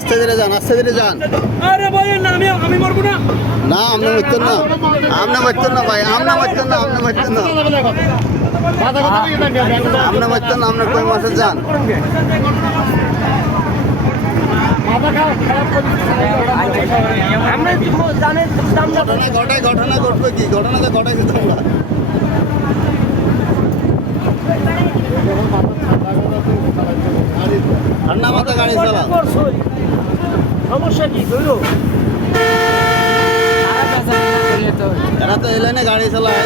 যান আস্তে ধীরে যান। আরে ভাই না আমি আমি মরবো না। না আপনি মরতেন না। আপনি মরতেন না ভাই আপনি মরতেন না আপনি মরতেন না। আপনি মরতেন না আপনি কই মাসে যান। আমরা জানেন ঘটনা ঘটনা ঘটবে কি? ঘটনাটা ঘটাইছে তোমরা ঠান্ডা মাথা গাড়ি চালা সমস্যা কি ধরো এরা তো এলেনে গাড়ি চালায়